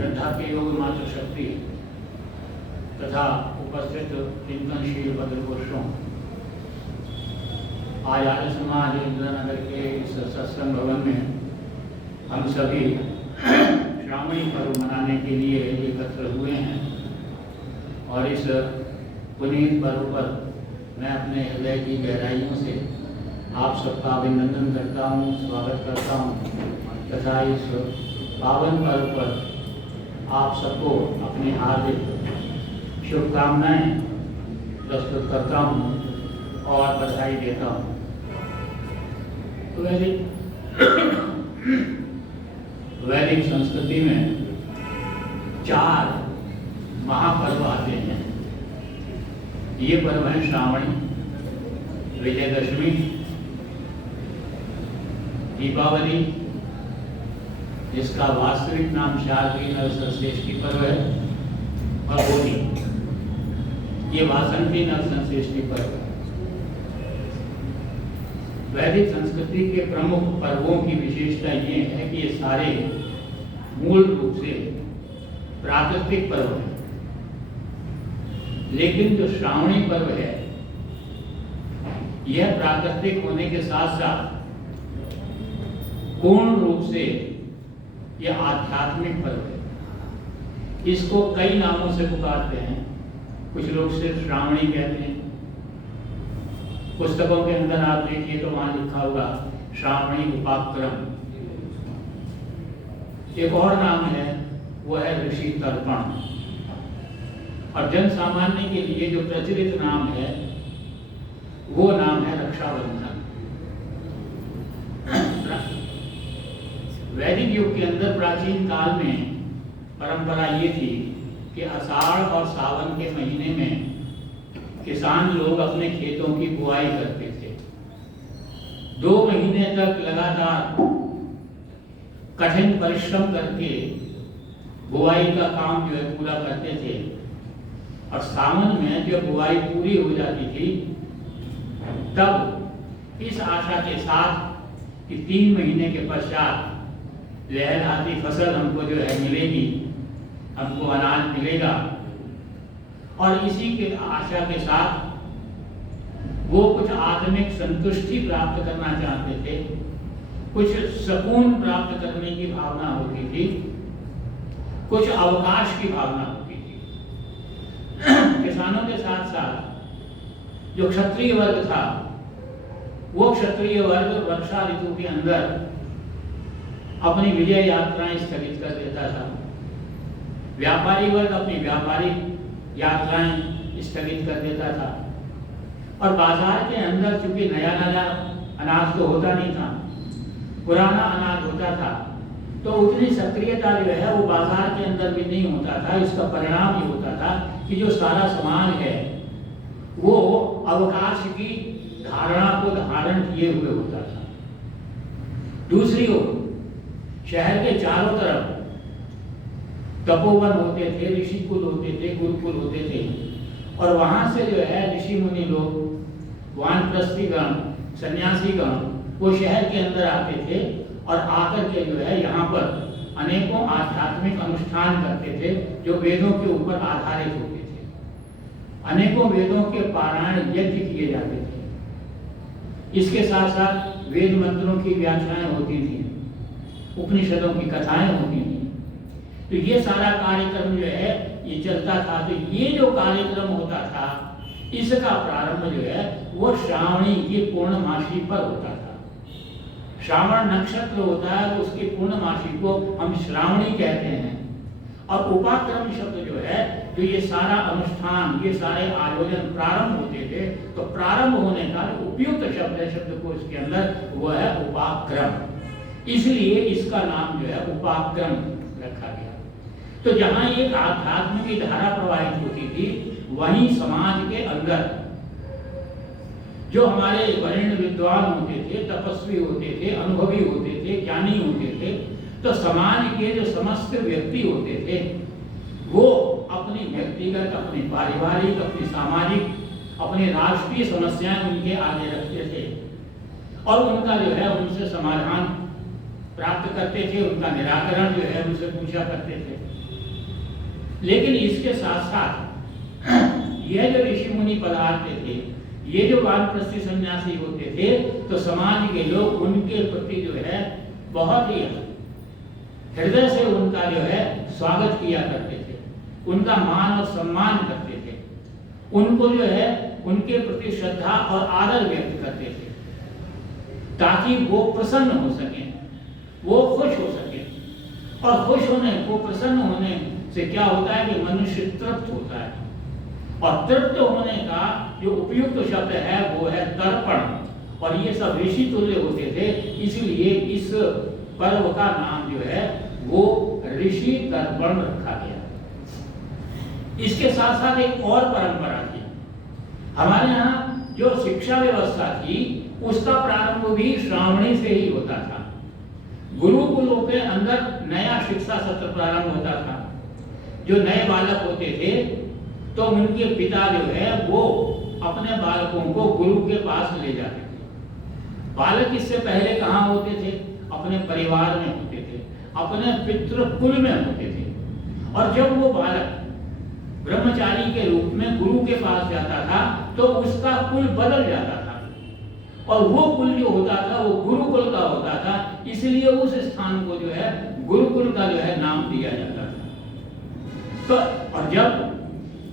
श्रद्धा के योग मात्र शक्ति तथा उपस्थित चिंतनशील भद्रपुरुषों, आज आर्य समाज इंद्रनगर के इस सत्संग भवन में हम सभी श्रावणी पर्व मनाने के लिए एकत्र हुए हैं और इस पुनीत पर्व पर मैं अपने हृदय की गहराइयों से आप सबका अभिनंदन करता हूँ, स्वागत करता हूँ तथा इस पावन पर्व पर आप सबको अपनी हार्दिक शुभकामनाएं प्रस्तुत करता हूँ और बधाई देता हूँ। तो वैदिक संस्कृति में 4 महापर्व आते हैं। ये पर्व है श्रावणी, विजयदशमी, दीपावली जिसका वास्तविक नाम शारदीय नरसंश्रेष्ठी पर्व है, और होली, ये वासंती नरसंश्रेष्ठी पर्व है। वैदिक संस्कृति के प्रमुख पर्वों की विशेषता ये है कि ये सारे मूल रूप से प्राकृतिक पर्व हैं, लेकिन जो श्रावणी पर्व है यह प्राकृतिक होने के साथ साथ पूर्ण रूप से यह आध्यात्मिक पर्व है। इसको कई नामों से पुकारते हैं। कुछ लोग सिर्फ श्रावणी कहते हैं। पुस्तकों के अंदर आप देखिए तो वहां लिखा होगा श्रावणी उपाक्रम। एक और नाम है, वो है ऋषि तर्पण। और जन सामान्य के लिए जो प्रचलित नाम है वो नाम है रक्षाबंधन। वैदिक युग के अंदर प्राचीन काल में परंपरा ये थी कि आषाढ़ और सावन के महीने में किसान लोग अपने खेतों की बुआई करते थे। 2 महीने तक लगातार कठिन परिश्रम करके बुआई का काम जो है पूरा करते थे, और सावन में जब बुआई पूरी हो जाती थी तब इस आशा के साथ कि 3 महीने के पश्चात लहलहाती फसल हमको जो है मिलेगी, हमको अनाज मिलेगा, और इसी के आशा के साथ वो कुछ आत्मिक संतुष्टि प्राप्त करना चाहते थे, कुछ सुकून प्राप्त करने की भावना होती थी, कुछ अवकाश की भावना होती थी। किसानों के साथ साथ जो क्षत्रिय वर्ग था, वो क्षत्रिय वर्ग वर्षा ऋतु के अंदर अपनी विजय यात्राएं स्थगित कर देता था। व्यापारी वर्ग अपनी व्यापारिक यात्राएं स्थगित कर देता था, और बाजार के अंदर चूंकि नया अनाज तो होता नहीं था, पुराना अनाज होता था, तो उतनी सक्रियता जो है वो बाजार के अंदर भी नहीं होता था। इसका परिणाम ये होता था कि जो सारा समाज है वो अवकाश की धारणा को धारण किए हुए होता था। दूसरी ओर शहर के चारों तरफ तपोवन होते थे, ऋषिकुल होते थे, गुरुकुल होते थे, और वहां से जो है ऋषि मुनि लोग, वानप्रस्थीगण, सन्यासीगण वो शहर के अंदर आते थे और आकर के जो है यहाँ पर अनेकों आध्यात्मिक अनुष्ठान करते थे जो वेदों के ऊपर आधारित होते थे। अनेकों वेदों के पारायण यज्ञ किए जाते थे। इसके साथ साथ वेद मंत्रों की व्याख्याएं होती थी, उपनिषदों की कथाएं होती थी। तो ये सारा कार्यक्रम जो है ये चलता था। तो ये जो कार्यक्रम होता था इसका प्रारंभ जो है वो श्रावणी की पूर्णमासी पर होता था। श्रावण नक्षत्र होता है तो उसकी पूर्णमासी को हम श्रावणी कहते हैं। और उपाक्रम शब्द जो है, जो ये सारा अनुष्ठान, ये सारे आयोजन प्रारंभ होते थे, तो प्रारंभ होने का उपयुक्त शब्द है, शब्द को इसके अंदर, वो है उपाक्रम। इसलिए इसका नाम जो है उपाक्रम रखा गया। तो जहां एक आध्यात्म की धारा प्रवाहित होती थी, वहीं समाज के अंदर जो हमारे वरिष्ठ विद्वान होते थे, तपस्वी होते थे, अनुभवी होते थे, ज्ञानी होते थे, तो समाज के जो समस्त व्यक्ति होते थे वो अपनी व्यक्तिगत, अपनी पारिवारिक, अपनी सामाजिक, अपनी राष्ट्रीय समस्याएं उनके आगे रखते थे और उनका जो है उनसे समाधान प्राप्त करते थे, उनका निराकरण जो है उनसे पूछा करते थे। लेकिन इसके साथ साथ यह जो ऋषि मुनि पधारते थे, ये जो वानप्रस्थी सन्यासी होते थे, तो समाज के लोग उनके प्रति जो है बहुत ही हृदय से उनका जो है स्वागत किया करते थे, उनका मान और सम्मान करते थे, उनको जो है उनके प्रति श्रद्धा और आदर व्यक्त करते थे, ताकि वो प्रसन्न हो सके, वो खुश हो सके। और खुश होने को, प्रसन्न होने से क्या होता है कि मनुष्य तृप्त होता है, और तृप्त होने का जो उपयुक्त शब्द है वो है तर्पण। और ये सब ऋषि तुल्य होते थे, इसलिए इस पर्व का नाम जो है वो ऋषि तर्पण रखा गया। इसके साथ साथ एक और परंपरा थी हमारे यहाँ, जो शिक्षा व्यवस्था थी उसका प्रारंभ भी श्रावणी से ही होता था। गुरुकुलों के अंदर नया शिक्षा सत्र प्रारंभ होता था। जो नए बालक होते थे तो उनके पिता जो है वो अपने बालकों को गुरु के पास ले जाते थे। बालक इससे पहले कहाँ होते थे? अपने परिवार में होते थे, अपने पितृकुल में होते थे। और जब वो बालक ब्रह्मचारी के रूप में गुरु के पास जाता था तो उसका कुल बदल जाता था, और वो कुल जो होता था वो गुरुकुल का होता था, इसलिए उस स्थान को जो है गुरुकुल का जो है नाम दिया जाता था। तो और जब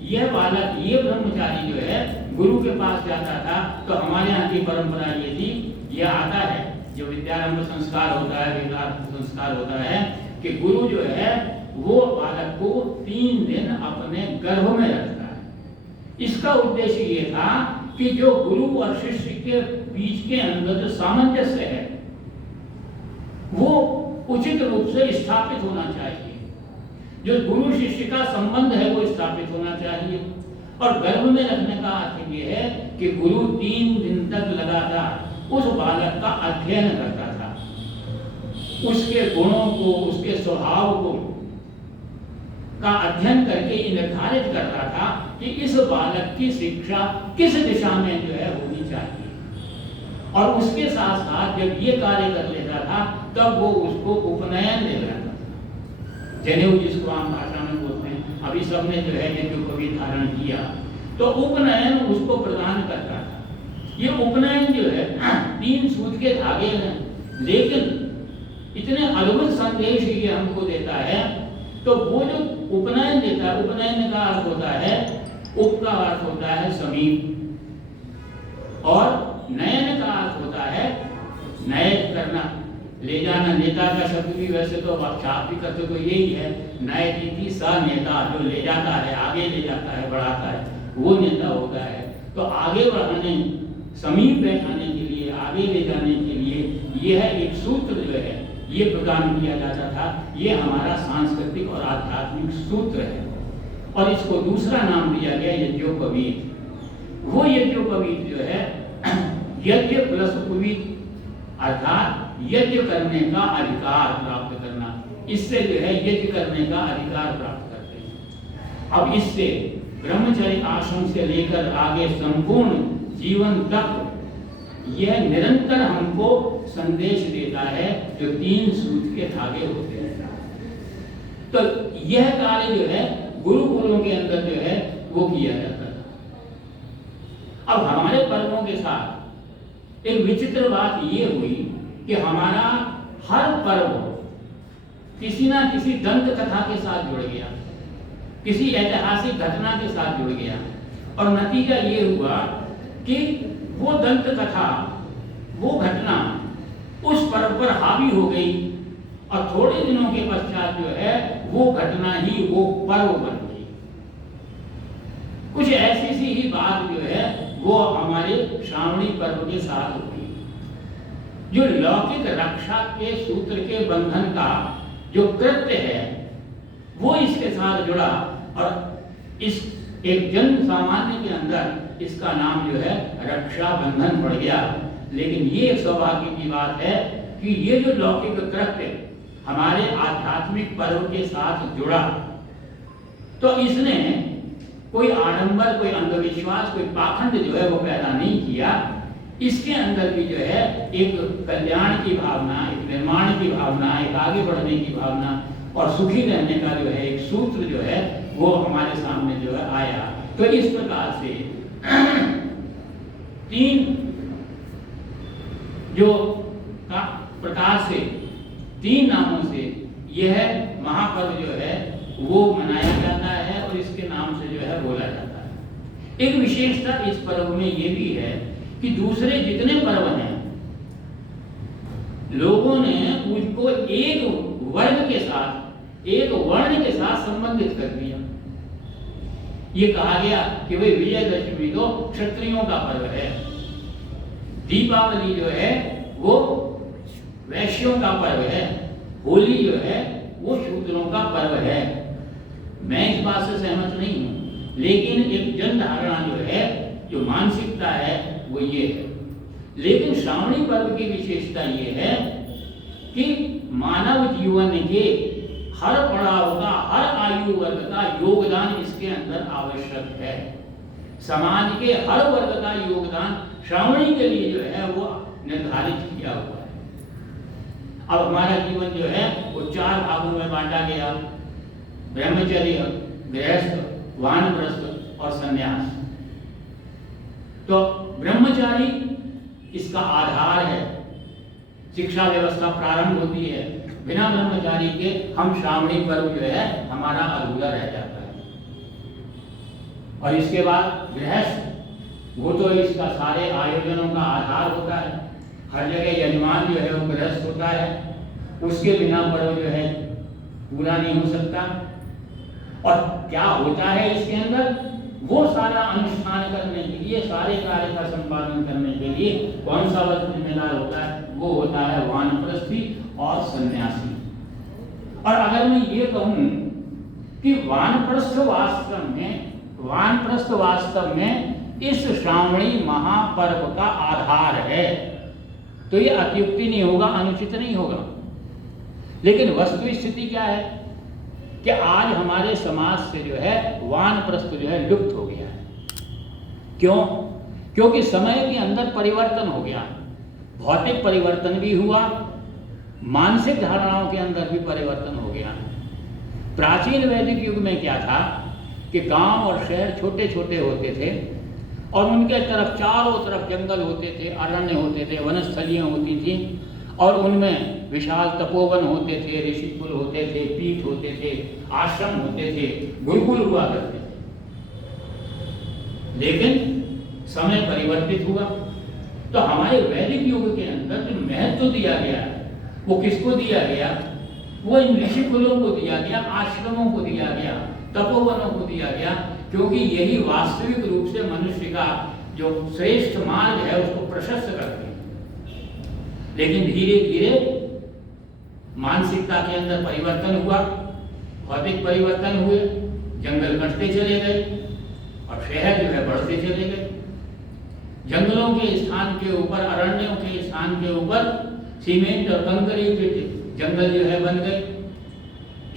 यह बालक, ये ब्रह्मचारी जो है गुरु के पास जाता था, तो हमारे यहाँ की परंपरा ये थी, ये आता है जो विद्यारंभ संस्कार होता है, विद्यारंभ संस्कार होता है कि गुरु जो है वो बालक को 3 दिन अपने गर्भ में रखता है। इसका उद्देश्य ये था कि जो गुरु और शिष्य के बीच के अंदर जो सामंजस्य है वो उचित रूप से स्थापित होना चाहिए, जो गुरु शिष्य का संबंध है वो स्थापित होना चाहिए। और गर्भ में रखने का अर्थ ये है कि गुरु 3 दिन तक लगातार उस बालक का अध्ययन करता था, उसके गुणों को, उसके स्वभाव को का अध्ययन करके ये निर्धारित करता था कि इस बालक की शिक्षा किस दिशा में जो है होनी चाहिए। और उसके साथ साथ जब ये कार्य कर लेता था तब वो उसको उपनयन दे जाता था, जनेऊ जिसको आम भाषा में बोलते हैं। अभी सबने जो है ये जो कभी धारण किया तो उपनयन उसको प्रदान करता था। ये उपनयन जो है 3 सूत के धागे हैं, लेकिन इतने अद्भुत संदेश ये हमको देता है। तो वो जो उपनयन देता है, उपनयन का अर्थ होता है, उप का अर्थ होता है समीप, और नयन का अर्थ होता है नय करना, ले जाना। नेता का शब्द भी वैसे तो छाप भी करते तो यही है, नय नीति स नेता, जो ले जाता है, आगे ले जाता है, बढ़ाता है, वो नेता होता है। तो आगे बढ़ाने, समीप बैठाने के लिए, आगे ले जाने के लिए यह एक सूत्र जो है ये प्रदान किया जाता था। ये हमारा सांस्कृतिक और आध्यात्मिक सूत्र है, और इसको दूसरा नाम दिया गया यज्ञोपवीत। वो यज्ञोपवीत जो है यज्ञ प्लस उपवीत, अर्थात यज्ञ करने का अधिकार प्राप्त करना, इससे जो है यज्ञ करने का अधिकार प्राप्त करते हैं। अब इससे ब्रह्मचर्य आश्रम से लेकर आगे संपूर्ण जीवन तक यह निरंतर हमको संदेश देता है, जो 3 सूत के धागे होते हैं। तो यह कार्य जो है गुरुकुलों के अंदर जो है वो किया जाता था। अब हमारे पर्वों के साथ एक विचित्र बात ये हुई कि हमारा हर पर्व किसी ना किसी दंत कथा के साथ जुड़ गया, किसी ऐतिहासिक घटना के साथ जुड़ गया, और नतीजा ये हुआ कि वो दंत कथा, वो घटना उस पर्व पर हावी हो गई, और थोड़े दिनों के पश्चात जो है वो घटना ही वो पर्व बन गई। कुछ ऐसी सी ही बात जो है वो हमारे श्रावणी पर्व के साथ हुई। जो लौकिक रक्षा के सूत्र के बंधन का जो कृत्य है वो इसके साथ जुड़ा, और इस एक जन सामान्य के अंदर इसका नाम जो है रक्षा बंधन पड़ गया। लेकिन ये एक सौभाग्य की बात है कि ये जो लौकिक कृत्य हमारे आध्यात्मिक पर्व के साथ जुड़ा, तो इसने कोई आडंबर, कोई अंधविश्वास, कोई पाखंड जो है वो पैदा नहीं किया। इसके अंदर भी जो है एक कल्याण की भावना, एक निर्माण की भावना, एक आगे बढ़ने की भावना और सुखी रहने का जो है एक सूत्र जो है वो हमारे सामने जो है आया। तो इस प्रकार से तीन जो का प्रकार से, तीन नामों से यह महापर्व जो है वो मनाया जाता है और इसके नाम से जो है बोला जाता है। एक विशेषता इस पर्व में ये भी है कि दूसरे जितने पर्व हैं लोगों ने उनको एक वर्ग के साथ, एक वर्ण के साथ संबंधित कर दिया। ये कहा गया कि भाई विजयदशमी तो क्षत्रियों का पर्व है, दीपावली जो है वो वैश्यों का पर्व है, होली जो है वो शूद्रों का पर्व है। मैं इस बात से सहमत नहीं हूं, लेकिन एक जन धारणा जो है, जो मानसिकता है वो ये है। लेकिन श्रावणी पर्व की विशेषता ये है कि मानव जीवन के हर पड़ाव का, हर आयु वर्ग का योगदान इसके अंदर आवश्यक है। समाज के हर वर्ग का योगदान श्रावणी के लिए जो है वो निर्धारित किया हुआ है। अब हमारा जीवन जो है वो 4 भागों में बांटा गया, ब्रह्मचर्य, गृहस्थ, वानप्रस्थ और संन्यास। तो ब्रह्मचारी इसका आधार है, शिक्षा व्यवस्था प्रारंभ होती है। बिना ब्रह्मचारी के हम श्रावणी पर्व जो है हमारा अधूरा रह जाता है। और इसके बाद गृहस्थ, वो तो इसका सारे आयोजनों का आधार होता है। हर जगह यजमान जो है वो गृहस्थ होता है, उसके बिना पर्व जो है पूरा नहीं हो सकता। और क्या होता है इसके अंदर, वो सारा अनुष्ठान करने के लिए, सारे कार्य का संपादन करने के लिए कौन सा वर्ग जिम्मेदार होता है, वो होता है वानप्रस्थी और सन्यासी। और अगर मैं ये कहूं कि वानप्रस्थ वास्तव में इस श्रावणी महापर्व का आधार है, तो ये अत्युक्ति नहीं होगा, अनुचित नहीं होगा। लेकिन वस्तु स्थिति क्या है कि आज हमारे समाज से जो है वानप्रस्थ जो है लुप्त हो गया है। क्यों? क्योंकि समय के अंदर परिवर्तन हो गया, भौतिक परिवर्तन भी हुआ, मानसिक धारणाओं के अंदर भी परिवर्तन हो गया। प्राचीन वैदिक युग में क्या था कि गांव और शहर छोटे छोटे होते थे और उनके तरफ चारों तरफ जंगल होते थे, अरण्य होते थे, वनस्थलियां होती थी और उनमें विशाल तपोवन होते थे, ऋषिकुल होते थे, पीठ होते थे, आश्रम होते थे, गुरुकुल हुआ करते थे। लेकिन समय परिवर्तित हुआ तो हमारे वैदिक युग के अंदर जो महत्व दिया गया वो किसको दिया गया? वो इन ऋषिकुलों को दिया गया, आश्रमों को दिया गया, तपोवनों को दिया गया, क्योंकि यही वास्तविक रूप से मनुष्य का जो श्रेष्ठ मार्ग है उसको प्रशस्त करते हैं। लेकिन धीरे धीरे मानसिकता के अंदर परिवर्तन हुआ, भौतिक परिवर्तन हुए, जंगल कटते चले गए और शहर जो है बढ़ते चले गए। जंगलों के स्थान के ऊपर, अरण्यों के स्थान के ऊपर सीमेंट और कंक्रीट के जंगल जो है बन गए।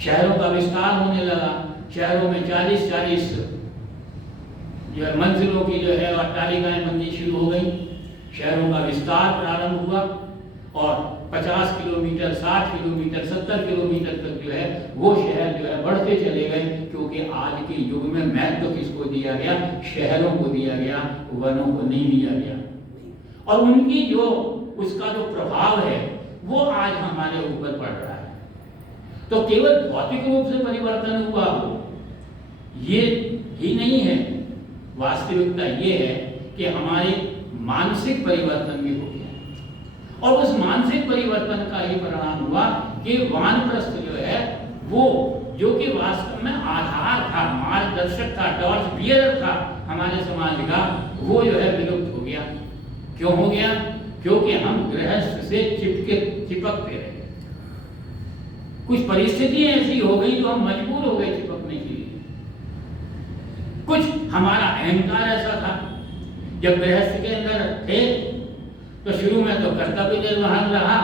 शहरों का विस्तार होने लगा, शहरों में 40-40 जो है मंजिलों की जो है अट्टालिकाएं बननी शुरू हो गई। शहरों का विस्तार प्रारंभ हुआ और 50 किलोमीटर, 60 किलोमीटर, 70 किलोमीटर तक जो है वो शहर जो है बढ़ते चले गए, क्योंकि आज के युग में महत्व किसको दिया गया? शहरों को दिया गया, वनों को नहीं दिया गया। और उनकी जो उसका जो प्रभाव है वो आज हमारे ऊपर पड़ रहा है। तो केवल भौतिक रूप से परिवर्तन हुआ हो ये ही नहीं है, वास्तविकता ये है कि हमारे मानसिक परिवर्तन भी हो गया। और उस मानसिक परिवर्तन का ही परिणाम हुआ कि वानप्रस्थ जो है वो, जो कि वास्तव में आधार था, मार्गदर्शक था, टॉर्च बियरर था हमारे समाज का, वो जो है विलुप्त हो गया। क्यों हो गया? क्योंकि हम गृहस्थ से चिपकते रहे। कुछ परिस्थितियां ऐसी हो गई जो हम मजबूर हो गए चिपकने के लिए। कुछ हमारा अहंकार ऐसा था, जब गृहस्थ के अंदर थे तो शुरू में तो कर्तव्य निर्वहन रहा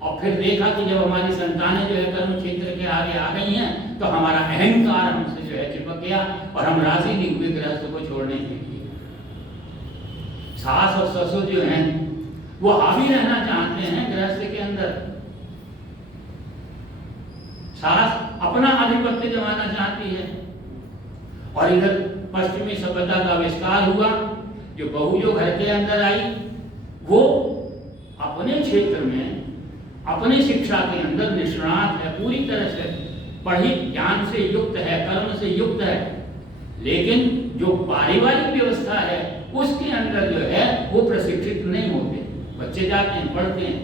और फिर देखा कि जब हमारी संतानें जो है कर्म क्षेत्र के आगे आ गई हैं तो हमारा अहंकार हमसे जो है चिपक गया और हम राजी नहीं हुए गृहस्थ को छोड़ने के लिए। सास और ससुर जो हैं वो हावी रहना चाहते हैं गृहस्थ के अंदर। सास अपना आधिपत्य जमाना चाहती है, और इधर पश्चिमी सभ्यता का आविष्कार हुआ। जो बहू जो घर के अंदर आई वो अपने क्षेत्र में अपनी शिक्षा के अंदर निष्णात है, पूरी तरह से पढ़ी ज्ञान से युक्त है, कर्म से युक्त है, लेकिन जो पारिवारिक व्यवस्था है उसके अंदर जो है वो प्रशिक्षित नहीं होते। बच्चे जाते हैं, पढ़ते हैं,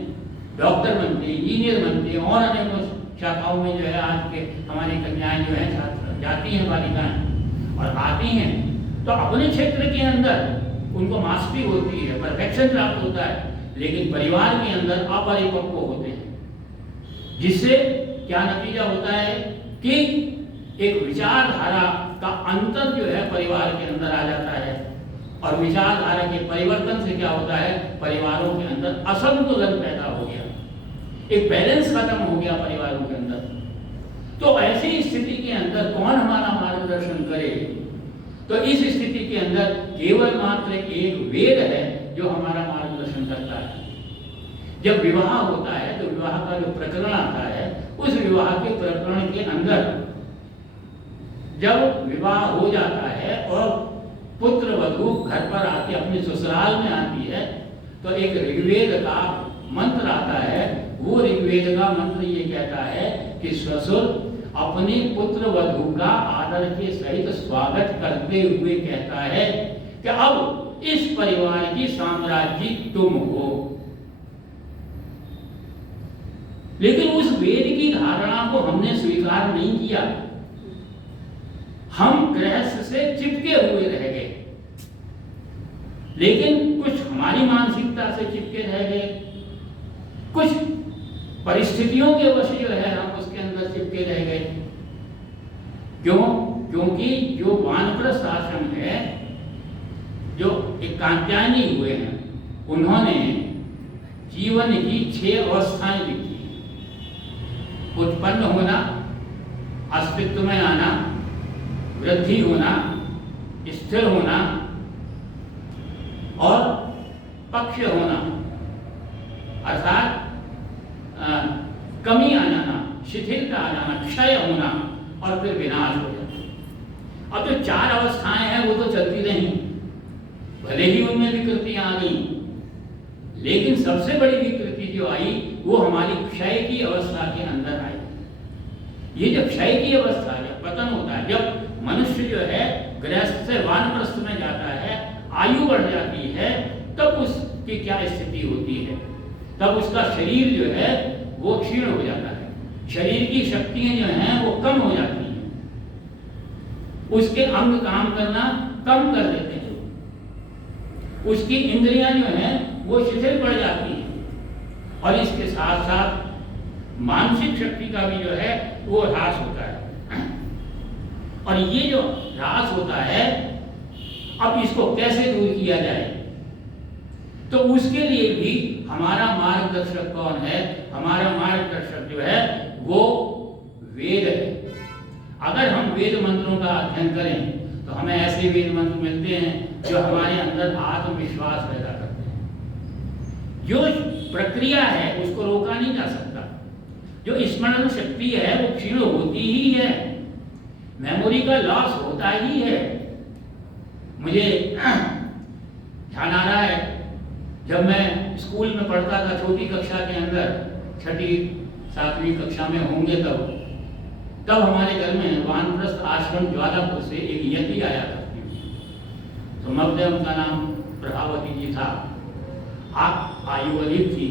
डॉक्टर बनते हैं, इंजीनियर बनते हैं और अनेकों शाखाओं में जो है आज के हमारी कन्याएं जो है छात्र जाती हैं, बालिकाएं और आती हैं, तो अपने क्षेत्र के अंदर उनको मास्टरी होती है, परफेक्शन प्राप्त होता है, लेकिन परिवार के अंदर अपरिपक्व होते हैं, जिससे क्या नतीजा होता है कि एक विचारधारा का अंतर जो है परिवार के अंदर आ जाता है और विचारधारा के परिवर्तन से क्या होता है, परिवारों के अंदर असंतुलन पैदा हो गया, एक बैलेंस खत्म हो गया परिवारों के अंदर। तो ऐसी स्थिति के अंदर कौन हमारा मार्गदर्शन करे? तो इस स्थिति के अंदर केवल मात्र एक वेद है जो हमारा मार्गदर्शन करता है। जब विवाह होता है तो विवाह का जो प्रकरण आता है, उस विवाह के प्रकरण के अंदर जब विवाह हो जाता है और पुत्र वधू घर पर आके अपने ससुराल में आती है, तो एक ऋग्वेद का मंत्र आता है। वो ऋग्वेद का मंत्र ये कहता है कि ससुर अपने पुत्र वधू का आदर के सहित स्वागत करते हुए कहता है कि अब इस परिवार की साम्राज्य तुम हो। लेकिन उस वेद की धारणा को हमने स्वीकार नहीं किया, हम गृहस्थ से चिपके हुए रह गए। लेकिन कुछ हमारी मानसिकता से चिपके रह गए, कुछ परिस्थितियों के वश जो है हम उसके अंदर चिपके रह गए। क्यों? क्योंकि जो वानप्रस्थ आश्रम है, जो एक कात्यायनी हुए हैं, उन्होंने जीवन की 6 अवस्थाएं लिखी। उत्पन्न होना, अस्तित्व में आना, वृद्धि होना, स्थिर होना और पक्ष होना, अर्थात कमी आ जाना, शिथिलता आ जाना, क्षय होना और फिर विनाश हो जाना। अब जो 4 अवस्थाएं हैं वो तो चलती रहीं, भले ही उनमें विकृतियां आ गई, लेकिन सबसे बड़ी विकृति जो आई वो हमारी क्षय की अवस्था के अंदर आई। ये जो क्षय की अवस्था, जब पतन होता है, जब मनुष्य जो है गृहस्थ से वानप्रस्थ में जाता है, आयु बढ़ जाती है, तब उसकी क्या स्थिति होती है? तब उसका शरीर जो है वो क्षीण हो जाता है, शरीर की शक्तियां जो हैं वो कम हो जाती हैं, उसके अंग काम करना कम कर देते हैं, उसकी इंद्रियां जो हैं वो शिथिल पड़ जाती हैं और इसके साथ साथ मानसिक शक्ति का भी जो है वो ह्रास होता है। और ये जो ह्रास होता है, अब इसको कैसे दूर किया जाए? तो उसके लिए भी हमारा मार्गदर्शक कौन है? हमारा मार्गदर्शक जो है वो वेद है। अगर हम वेद मंत्रों का अध्ययन करें तो हमें ऐसे वेद मंत्र मिलते हैं जो हमारे अंदर आत्मविश्वास पैदा करते हैं। जो प्रक्रिया है उसको रोका नहीं जा सकता, जो स्मरण शक्ति है वो क्षीण होती ही है, मेमोरी का लॉस होता ही है। मुझे ध्यान आ रहा है, जब मैं स्कूल में पढ़ता था, छोटी कक्षा के अंदर, 6ठी 7वीं कक्षा में होंगे तब हमारे घर में वानप्रस्थ आश्रम ज्वालापुर से एक यति आया करती थी। तो मध्य उनका नाम प्रभावती जी था। आप आयु अधिक थी,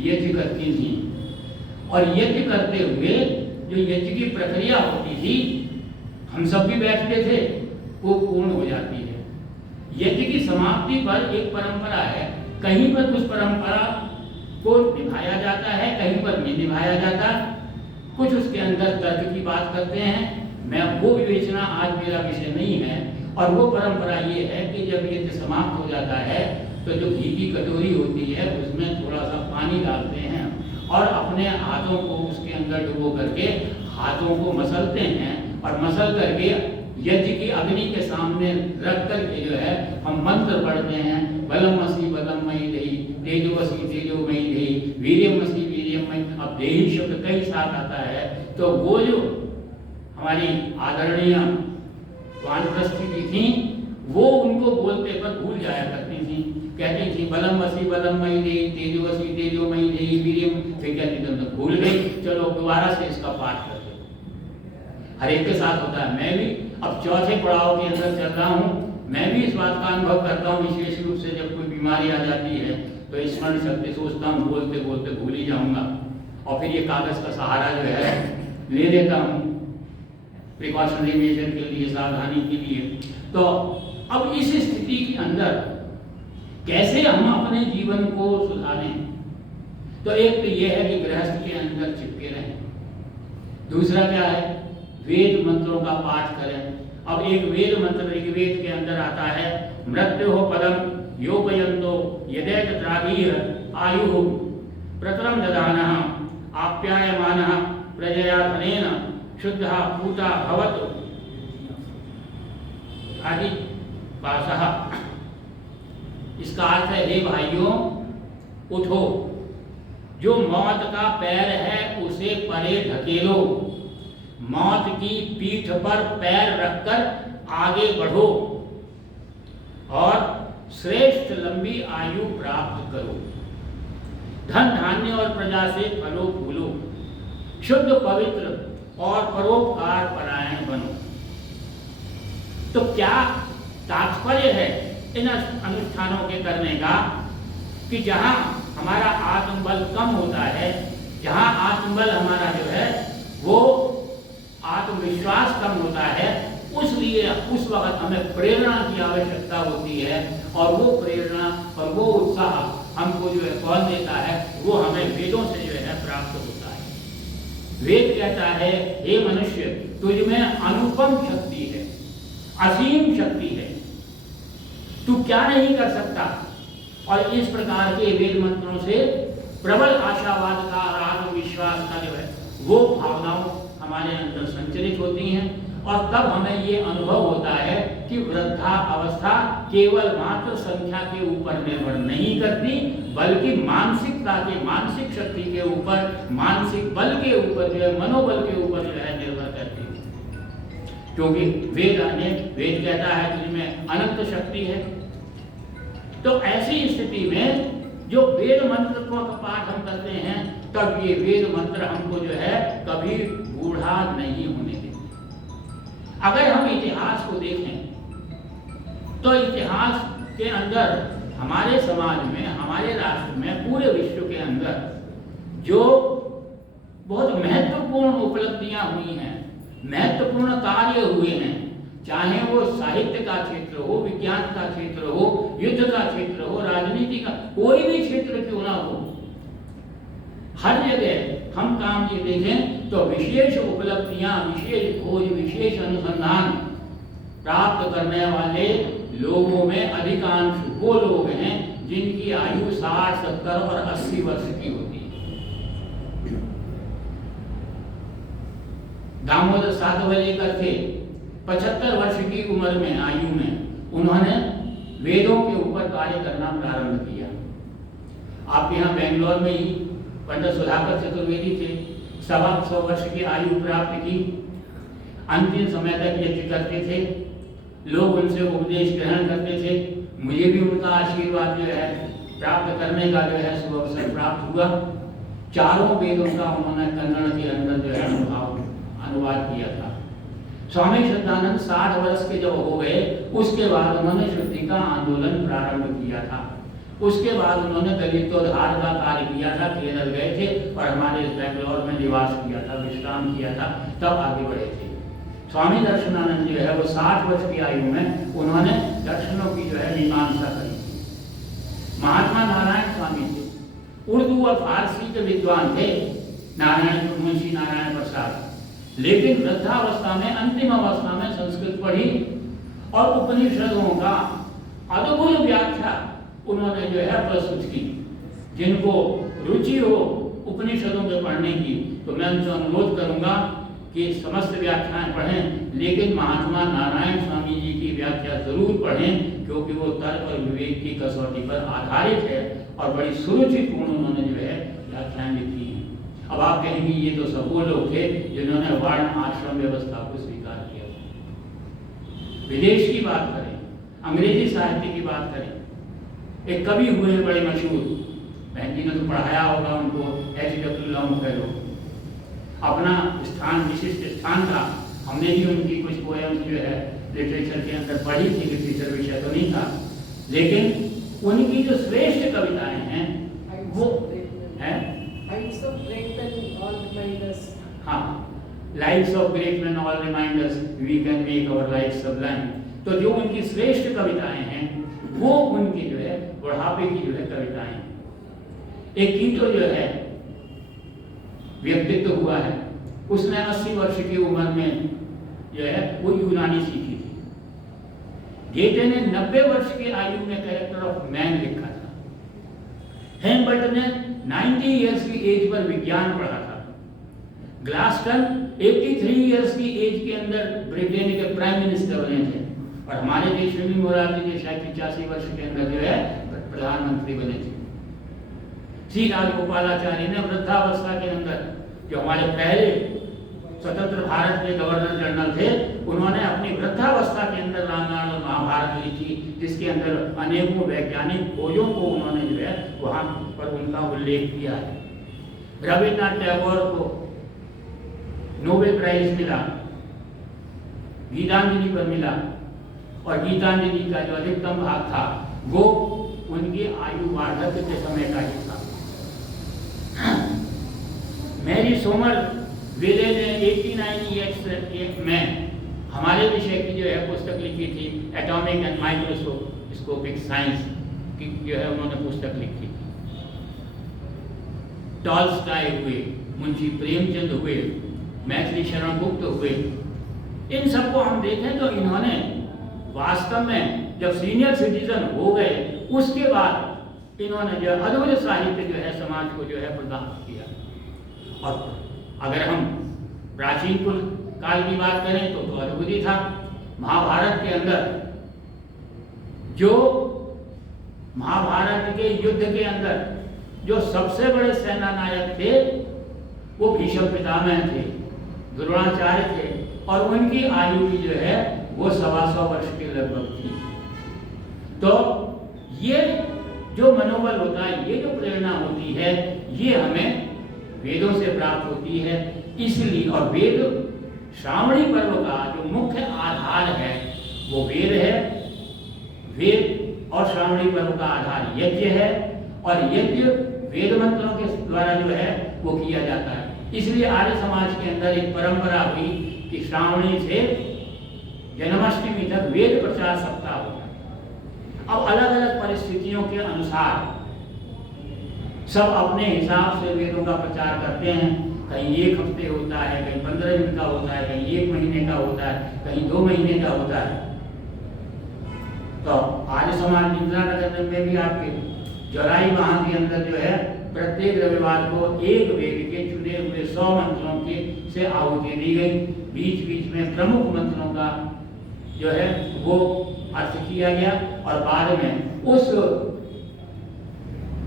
यज्ञ करती थी और यज्ञ करते हुए जो यज्ञ की प्रक्रिया होती थी, हम सब भी बैठते थे, वो पूर्ण हो जाती है। यज्ञ की समाप्ति पर एक परंपरा है, कहीं पर उस परंपरा को निभाया जाता है, कहीं पर नहीं निभाया जाता, कुछ उसके अंदर तर्क की बात करते हैं। मैं वो विवेचना आज मेरा विषय नहीं है। और वो परंपरा ये है कि जब यज्ञ समाप्त हो जाता है तो जो घी की कटोरी होती है उसमें थोड़ा सा पानी डालते हैं और अपने हाथों को उसके अंदर डुबो करके हाथों को मसलते हैं और मसल करके यज्ञ की अग्नि के सामने रख करके जो है हम मंत्र पढ़ते हैं। बलमसी बलमयी देहि, तेजोमसी तेजोमयी देहि, वीर्यमसी वीर्यमयी। अब देहि शब्द कई साथ आता है, तो वो जो हमारी आदरणीय वानप्रस्थी भी थी, वो उनको बोलते पर भूल जाया करती थी। कहती थी बलम वसी बलम मई दे, तेजोवसी तेजोमयी दे वीर्यम, फिर कहती थी तो भूल गई, चलो दोबारा से इसका पाठ कर दो। हर एक के साथ होता है। मैं भी अब चौथे पड़ाव के अंदर चल रहा हूँ, मैं भी इस बात का अनुभव करता हूँ, विशेष रूप से जब कोई बीमारी आ जाती है तो स्मरण शक्ति सोचता हूँ बोलते बोलते भूल ही जाऊंगा, और फिर ये कागज का सहारा जो है ले लेता हूँ प्रिकॉशनरी मेजर के लिए, सावधानी के लिए। तो अब इस स्थिति के अंदर कैसे हम अपने जीवन को सुधारें? तो एक तो यह है कि गृहस्थ के अंदर चिपके रहें। दूसरा क्या है? वेद मंत्रों का पाठ करें। अब एक वेद मंत्र ऋग्वेद के अंदर आता है, मृत्यु पदम योपयन्तो यदेत द्रागीर आयु प्रतरम ददानः आप्यायमानः प्रजया धनेन शुद्धः पूता भवतु आदि पासः। इसका अर्थ है, हे भाइयों उठो, जो मौत का पैर है उसे परे ढकेलो, मौत की पीठ पर पैर रखकर आगे बढ़ो और श्रेष्ठ लंबी आयु प्राप्त करो, धन धान्य और प्रजा से फलो फूलो, शुद्ध पवित्र और परोपकार परायण बनो। तो क्या तात्पर्य है इन अनुष्ठानों के करने का? कि जहां हमारा आत्मबल कम होता है, जहां आत्मबल हमारा जो है वो आत्मविश्वास कम होता है, उसलिए उस वक्त हमें प्रेरणा की आवश्यकता होती है, और वो प्रेरणा और वो उत्साह हमको जो है कौन देता है? वो हमें वेदों से जो है प्राप्त होता है। वेद कहता है, हे मनुष्य तुझ में अनुपम शक्ति है, असीम शक्ति है, तू क्या नहीं कर सकता। और इस प्रकार के वेद मंत्रों से प्रबल आशावाद का और आत्मविश्वास का जो है वो भावनाओं हमारे अंदर संचरित होती हैं, और तब हमें ये अनुभव होता है कि वृद्धा अवस्था केवल मात्र संख्या के ऊपर निर्भर नहीं करती, बल्कि मानसिकता के, मानसिक शक्ति के ऊपर, मानसिक बल के ऊपर जो है, मनोबल के ऊपर जो है निर्भर करती है। क्योंकि वेद कहता है कि इसमें अनंत शक्ति है। तो ऐसी स्थिति में जो वेद मंत्र का पाठ हम करते हैं, तब ये वेद मंत्र हमको जो है कभी बूढ़ा नहीं होने देते। अगर हम इतिहास को देखें तो इतिहास के अंदर हमारे समाज में, हमारे राष्ट्र में, पूरे विश्व के अंदर जो बहुत महत्वपूर्ण उपलब्धियां हुई हैं, महत्वपूर्ण कार्य हुए हैं, चाहे वो साहित्य का क्षेत्र हो, विज्ञान का क्षेत्र हो, युद्ध का क्षेत्र हो, राजनीति का कोई भी क्षेत्र क्यों ना हो, हर जगह हम काम ये देखें तो विशेष उपलब्धियां, विशेष खोज, विशेष अनुसंधान प्राप्त करने वाले लोगों में अधिकांश वो लोग हैं जिनकी आयु 60, 70 और 80 वर्ष की होती है। दामोदर सातवलेकर थे, 75 वर्ष की उम्र में, आयु में उन्होंने वेदों के ऊपर कार्य करना प्रारंभ किया। आपके यहाँ बेंगलोर में ही पंडित सुधाकर चतुर्वेदी थे, 125 वर्ष की आयु प्राप्त की, अंतिम समय तक यज्ञ करते थे, लोग उनसे उपदेश ग्रहण करते थे। मुझे भी उनका आशीर्वाद जो है प्राप्त करने का जो है सुअवसर प्राप्त हुआ। चारों वेदों का उन्होंने कन्नड़ के अंदर जो है अनुवाद किया था। स्वामी श्रद्धानंद 60 वर्ष के जब हो गए, उसके बाद उन्होंने शुद्धि का आंदोलन प्रारंभ किया था। उसके बाद उन्होंने दलितोद्धार का कार्य किया था, केरल गए थे और हमारे बेंगलोर में निवास किया था, विश्राम किया था, तब आगे बढ़े थे। स्वामी दर्शनानंद जो है वो 60 वर्ष की आयु में उन्होंने दर्शनों की जो है मीमांसा करी थी। महात्मा नारायण स्वामी थे, उर्दू और फारसी के विद्वान थे, मुंशी नारायण प्रसाद, लेकिन वृद्धावस्था में, अंतिम अवस्था में संस्कृत पढ़ी और उपनिषदों का अद्भुत व्याख्या उन्होंने जो है प्रस्तुत की। जिनको रुचि हो उपनिषदों के पढ़ने की, तो मैं उनसे अनुरोध करूंगा कि समस्त व्याख्याएं पढ़ें, लेकिन महात्मा नारायण स्वामी जी की व्याख्या जरूर पढ़ें, क्योंकि वो तर्क और विवेक की कसौटी पर आधारित है और बड़ी सुरुचिपूर्ण उन्होंने जो है व्याख्याएं लिखी हैं। अब आप कहेंगे ये तो सब वो लोग थे जिन्होंने वर्ण आश्रम व्यवस्था को स्वीकार किया। विदेश की बात करें, अंग्रेजी साहित्य की बात करें, एक कवि हुए बड़े मशहूर, बहन जी ने तो पढ़ाया होगा उनको, H.W. लॉन्गफेलो, अपना स्थान, विशिष्ट स्थान था। हमने भी उनकी कुछ पोएम्स जो है लिटरेचर के अंदर पढ़ी थी, लिटरेचर विषय तो नहीं था, लेकिन उनकी जो श्रेष्ठ कविताएं हैं वो हैं, हाँ, lives of great man all reminders we can make our life sublime. तो जो उनकी श्रेष्ठ कविताएं हैं वो उनकी जो है बुढ़ापे की जो है कविताएं। एक कीटो जो है व्यक्तित्व हुआ है, उसने 80 वर्ष की उम्र में जो है वो यूनानी सीखी थी। गेटे ने 90 वर्ष की आयु में कैरेक्टर ऑफ मैन लिखा था। हेम्बल्ट ने 90 इयर्स की एज पर विज्ञान पढ़ा था। ग्लास्टन 83 इयर्स की एज के अंदर ब्रिटेन के प्राइम मिनिस्टर बने थे, और हमारे देश में भी मोरारजी देसाई 85 वर्ष के अंदर जो है प्रधानमंत्री बने थे। सी राजगोपालाचारी ने वृद्धावस्था के अंदर, जो हमारे पहले स्वतंत्र भारत के गवर्नर जनरल थे, उन्होंने अपनी वृद्धावस्था के अंदर रामायण और महाभारत लिखी, जिसके अंदर अनेकों वैज्ञानिक खोजों को उन्होंने जो है वहां पर उनका उल्लेख किया है। रविन्द्रनाथ टैगोर को नोबेल प्राइज मिला, गीतांजलि पर मिला, और गीतांजलि का जो अधिकतम भाग था वो उनकी आयु वार्धक्य के समय का ही था। मैरी सोमर वेले ने 89 ईयर्स में हमारे विषय की जो है पुस्तक लिखी थी, एटॉमिक एंड माइक्रोस्कोपिक साइंस की जो है उन्होंने पुस्तक लिखी थी। टॉल्स्टॉय हुए, मुंशी प्रेमचंद हुए, मैथिली शरण गुप्त हुए, इन सबको हम देखें तो इन्होंने वास्तव में जब सीनियर सिटीजन हो गए उसके बाद इन्होंने जो अद्भुत साहित्य जो है समाज को जो है प्रदान किया। और अगर हम प्राचीन काल की बात करें तो अद्भुत ही था। महाभारत के अंदर जो महाभारत के युद्ध के अंदर जो सबसे बड़े सेना नायक थे वो भीष्म पितामह थे, द्रोणाचार्य थे, और उनकी आयु भी जो है वो 125 वर्ष के लगभग थी। तो ये जो मनोबल होता है, ये जो प्रेरणा होती है, ये हमें वेदों से प्राप्त होती है। इसलिए, और वेद श्रावणी पर्व का जो मुख्य आधार है वो वेद है। वेद और श्रावणी पर्व का आधार यज्ञ है, और यज्ञ वेद मंत्रों के द्वारा जो है वो किया जाता है। इसलिए आर्य समाज के अंदर एक परंपरा हुई कि श्रावणी से जन्माष्टमी तक वेद प्रचार सप्ताह होता है। अब अलग अलग परिस्थितियों के अनुसार सब अपने हिसाब से वेदों का प्रचार करते हैं। कहीं 1 हफ्ते होता है, कहीं 15 दिन का होता है, कहीं 1 महीने का होता है, कहीं 2 महीने का होता है। तो आर्य समाज इंदिरानगर में भी आपके जराई वहां के अंदर जो है प्रत्येक रविवार को एक वेद के चुने हुए 100 मंत्रों के से आहुति दी गई। बीच बीच में प्रमुख मंत्रों का जो है वो अर्थ किया गया, और बाद में उस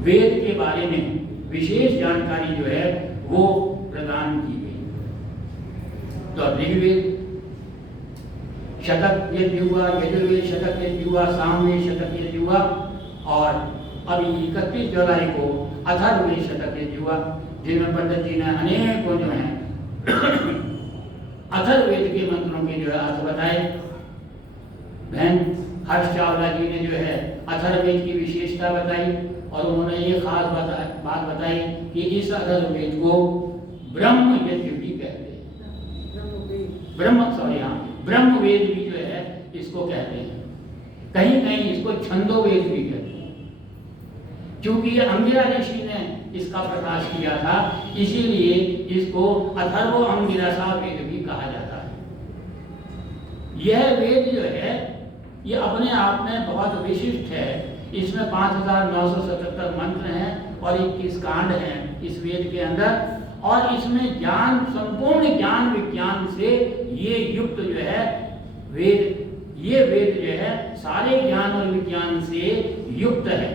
वेद के बारे में विशेष जानकारी जो है वो प्रदान की गई। तो ऋग्वेद शतक यज्ञ हुआ, यजुर्वेद शतक यज्ञ हुआ, सामवेद शतक यज्ञ हुआ, और अभी 31 जुलाई को अथर्ववेद शतक यज्ञ हुआ, जिनमें पंडित जी ने अनेकों जो है अथर्ववेद के मंत्रों के जो है अर्थ बताए। बहन हर्ष चावला जी ने जो है अथर्ववेद की विशेषता बताई, और उन्होंने ये खास बात बताई कि इस अथर्ववेद को ब्रह्म यज्ञ भी कहते हैं। ब्रह्म वेद भी जो है इसको कहते हैं। कहीं कहीं इसको छंदोवेद भी कहते हैं, क्योंकि ये अंगिरा ऋषि ने इसका प्रकाश किया था, इसीलिए इसको अथर्व अंगिरसा वेद भी कहा जाता है। यह वेद जो है ये अपने आप में बहुत विशिष्ट है। इसमें 5977 मंत्र हैं और 21 कांड हैं इस वेद के अंदर, और इसमें ज्ञान, संपूर्ण ज्ञान विज्ञान से ये युक्त जो है वेद, ये वेद जो है सारे ज्ञान और विज्ञान से युक्त है।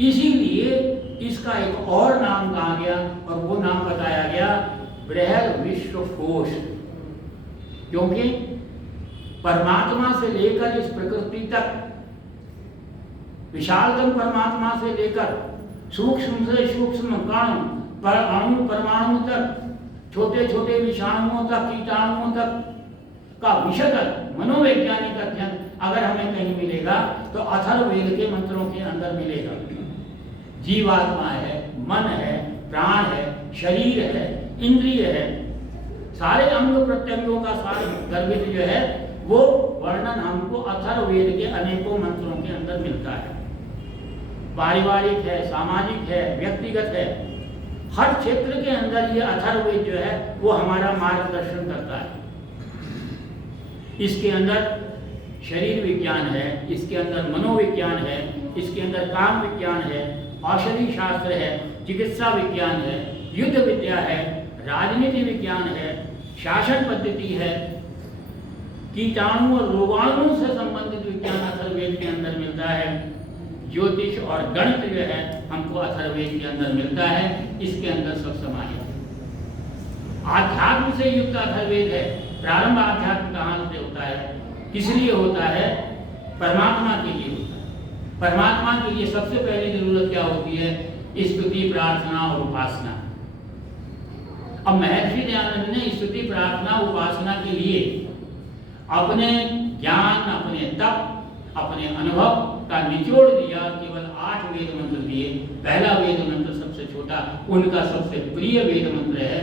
इसीलिए इसका एक और नाम कहा गया, और वो नाम बताया गया बृहद विश्वकोश, क्योंकि परमात्मा से लेकर इस प्रकृति तक, विशालतम परमात्मा से लेकर सूक्ष्म से सूक्ष्म कण, अणु परमाणु तक, छोटे छोटे विषाणुओं तक, कीटाणुओं तक का विशद मनोवैज्ञानिक अध्ययन अगर हमें कहीं मिलेगा तो अथर्ववेद के मंत्रों के अंदर मिलेगा। जीवात्मा है, मन है, प्राण है, शरीर है, इंद्रिय है, सारे अंग प्रत्यंगों का सार गर्भित जो है वो वर्णन हमको अथर्ववेद के अनेकों मंत्रों के अंदर मिलता है। पारिवारिक है, सामाजिक है, व्यक्तिगत है, हर क्षेत्र के अंदर ये अथर्ववेद जो है वो हमारा मार्गदर्शन करता है। इसके अंदर शरीर विज्ञान है, इसके अंदर मनोविज्ञान है, इसके अंदर काम विज्ञान है, औषधि शास्त्र है, चिकित्सा विज्ञान है, युद्ध विद्या है, राजनीति विज्ञान है, शासन पद्धति है, कीटाणु और रोगाणुओं से संबंधित विज्ञान अथर्ववेद के अंदर मिलता है। ज्योतिष और गणित जो है हमको अथर्ववेद के अंदर मिलता है, इसके अंदर सब समाहित है। आध्यात्म से युक्त अथर्ववेद है। प्रारंभ आध्यात्म कहाँ से होता है, किस लिए होता है? परमात्मा के लिए होता है। परमात्मा के लिए सबसे पहली जरूरत क्या होती है? स्तुति, प्रार्थना और उपासना। अब महर्षि दयानंद ने स्तुति, प्रार्थना, उपासना के लिए अपने ज्ञान, अपने तप, अपने अनुभव का निचोड़ दिया। केवल 8 वेद मंत्र दिए। पहला वेद मंत्र सबसे छोटा, उनका सबसे प्रिय वेद मंत्र है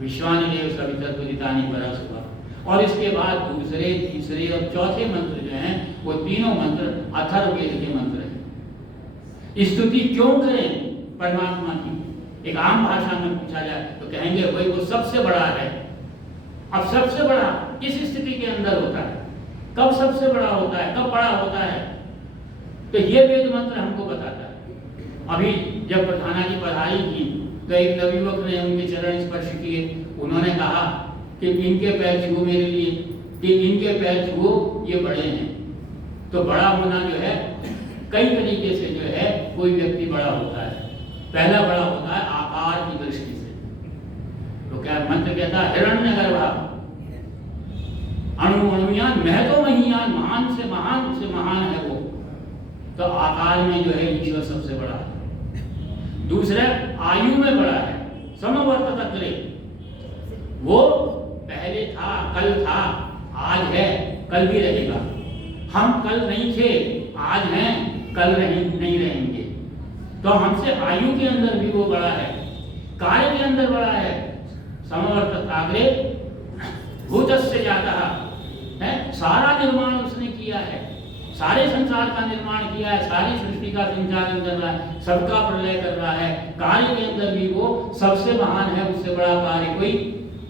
विश्वानिदेव सवितर्पदितानि परस्पर। और इसके बाद दूसरे, तीसरे और चौथे मंत्र जो हैं वो तीनों मंत्र अथर्ववेद के मंत्र हैं। स्तुति क्यों करें परमात्मा की? एक आम भाषा में पूछा जाए तो कहेंगे भाई वो सबसे बड़ा है। अब सबसे बड़ा किस स्थिति के अंदर होता है? कब सबसे बड़ा होता है, कब बड़ा होता है? तो ये वेद मंत्र हमको बताता है। अभी जब प्रधाना की पढ़ाई की तो एक नवयुवक ने उनके चरण स्पर्श किए। उन्होंने कहा कि इनके पैर छुओ मेरे लिए, कि इनके पैर छुओ, ये बड़े हैं। तो बड़ा होना जो है कई तरीके से जो है कोई व्यक्ति बड़ा होता है। पहला बड़ा होता है आकार की दृष्टि से। तो क्या मंत्र कहता है हिरण्यगर्भा अणु अणुयान महतो महीयान, महान से महान है वो। तो आकार में जो है ईश्वर सबसे बड़ा है। दूसरा आयु में बड़ा है, समवर्त अग्रे। वो पहले था, कल था, आज है, कल भी रहेगा। हम कल नहीं थे, आज हैं, कल नहीं रहेंगे। तो हमसे आयु के अंदर भी वो बड़ा है, कार्य के अंदर बड़ा है। समवर्त अग्रे भूतस्य जातः है, सारा निर्माण उसने किया है, सारे संसार का निर्माण किया है, सारी सृष्टि का संचालन कर रहा है, सबका प्रलय कर रहा है। कार्य के अंदर भी वो सबसे महान है, उससे बड़ा कार्य कोई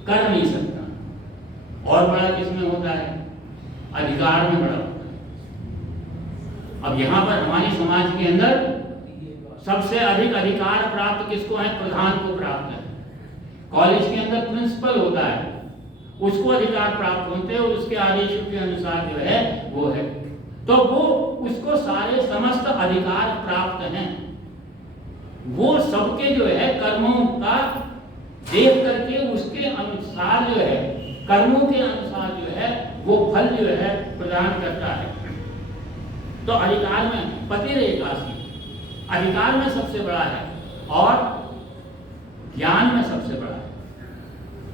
कर नहीं सकता। और बड़ा किसमें होता है? अधिकार में बड़ा होता है। अब यहाँ पर हमारे समाज के अंदर सबसे अधिक अधिकार प्राप्त किसको है? प्रधान को प्राप्त है। कॉलेज के अंदर प्रिंसिपल होता है, उसको अधिकार प्राप्त होते हैं और उसके आदेशों के अनुसार जो है वो है। तो वो उसको सारे समस्त अधिकार प्राप्त हैं। वो सबके जो है कर्मों का देख करके उसके अनुसार जो है, कर्मों के अनुसार जो है वो फल जो है प्रदान करता है। तो अधिकार में पति रेखासी अधिकार में सबसे बड़ा है और ज्ञान में सबसे बड़ा है।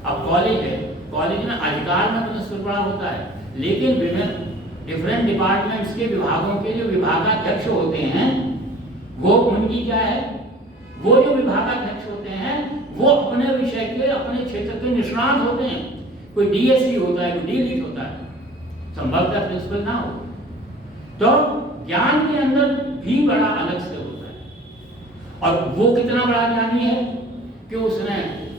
अब कॉलेज है, कॉलेज में अधिकार में तो सबसे बड़ा होता है, लेकिन विभिन्न डिफरेंट डिपार्टमेंट्स के विभागों के जो विभागाध्यक्ष होते हैं वो उनकी क्या है? वो जो विभागाध्यक्ष होते हैं वो अपने विषय के, अपने क्षेत्र के निष्णात होते हैं। कोई डीएससी होता है, कोई डी.लिट होता है, संभवतः प्रिंसिपल ना हो। तो ज्ञान के अंदर भी बड़ा अलग से होता है। और वो कितना बड़ा ज्ञानी है कि उसने